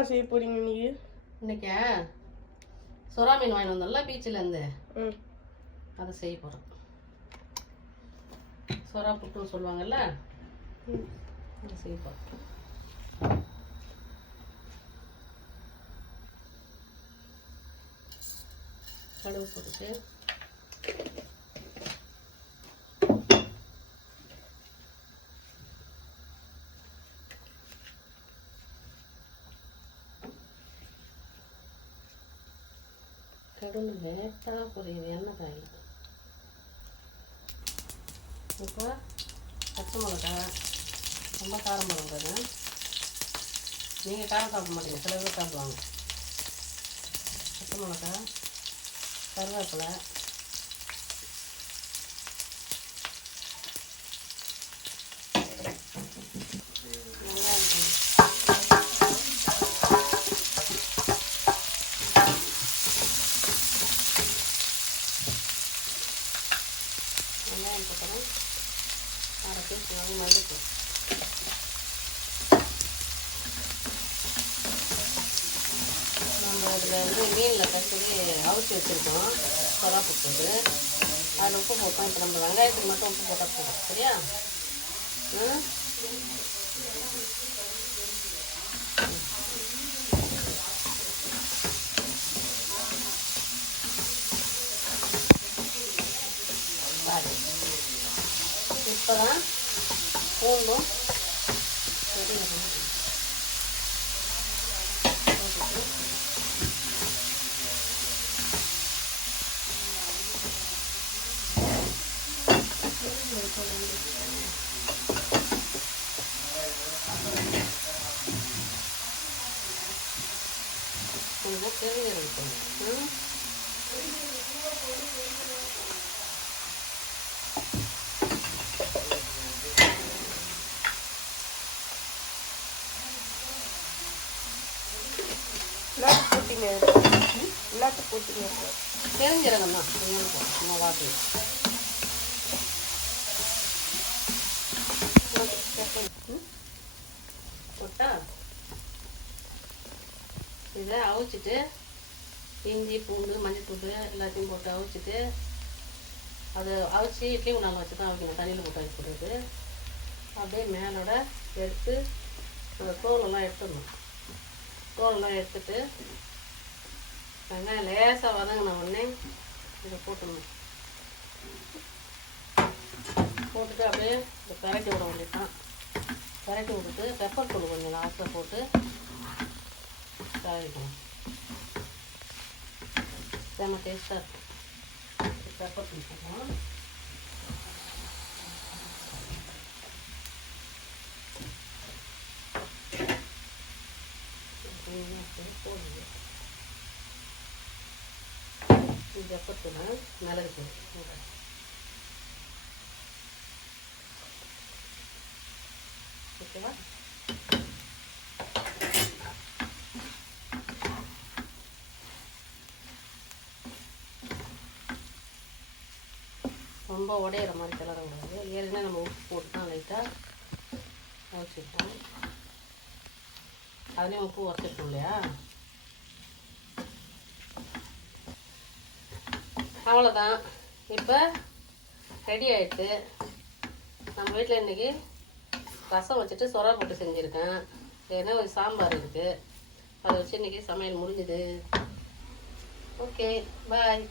என்னக்கா செய்ய போறீங்க நீங்க? இன்னைக்கா சுறா மீன் வாங்கி வந்தோம்ல பீச்சிலேருந்து, அதை செய்ய போகிறோம். சுறா புட்டுன்னு சொல்லுவாங்கல்ல, அதை செய்ய போகிறோம். கடுகு போட்டுட்டு கடுகு லேட்டாக பொரியுது, எண்ணெய் காய். இப்போ பச்சை மிளகா, ரொம்ப காரம் போடுறது. நீங்கள் காரம் சாப்பிட மாட்டீங்க, சில பேர் சாப்பிடுவாங்க. பச்சை மிளகா, கருவேப்பிலை, வெங்காயம் போட்டுறேன். அரை டீஸ்பூன் மல்லித்தூள். நம்ம இதில் மீனில் கட்டி அவிச்சு வச்சுருக்கோம் சுறா புட்டுக்கு. அதில் உப்பு போட்டோம். இப்போ நம்ம வெங்காயத்துக்கு மட்டும் உப்பு போட்டால் போதும். சரியா? இப்போ தான் பூண்டும் சரிங்க கொஞ்சம் தெரிஞ்சிருக்கும். தெரிஞ்சிருக்கும் தான் சும்மா வாட்டி போட்டா இதை அவிச்சிட்டு இஞ்சி பூண்டு மஞ்சத்தூள் எல்லாத்தையும் போட்டு அவிச்சிட்டு அதை அவிச்சி இட்லி குண்டால வச்சு தான் அவிக்கணும். தண்ணியில் போட்டு அவிச்சு போட்டுட்டு அப்படியே மேலோட எடுத்து அந்த தோலெல்லாம் எடுத்துடணும். தோலெல்லாம் எடுத்துட்டு வெங்காயம் லேசாக வதங்கின உடனே இதை போட்டுடணும். போட்டுட்டு அப்படியே இதை பரட்டி விட வேண்டியதான். பரட்டி விட்டுட்டு பெப்பர் தூள் கொஞ்சம் லாஸ்ட்டில் போட்டு கலரிக்கணும். செம்ம டேஸ்ட்டாக இருக்கும். பெப்பர் தூள் போடணும். போடுது பெப்பர் தூள் மிளகு தூள். ஓகேவா? ரொம்ப உடையிற மாதிரி கிளறக்கூடாது. ஏற்கனவே நம்ம உப்பு போட்டு தான் லைட்டாக வச்சுருக்கோம். அதுலேயும் உப்பு உரைச்சிருக்கோம் இல்லையா? அவ்வளோதான். இப்போ ரெடி ஆகிடுச்சு. நம்ம வீட்டில் இன்றைக்கி ரசம் வச்சுட்டு சுறா போட்டு செஞ்சுருக்கேன். ஏன்னா ஒரு சாம்பார் இருக்குது, அதை வச்சு இன்றைக்கி சமையல் முடிஞ்சுது. ஓகே, பாய்.